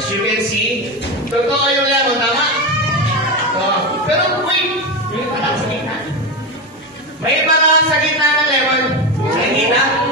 As you can see, totoo yung lemon, tama? Oh, pero wait, yung pala sa gitna. May iba nga sa gitna ng lemon. Sa gitna?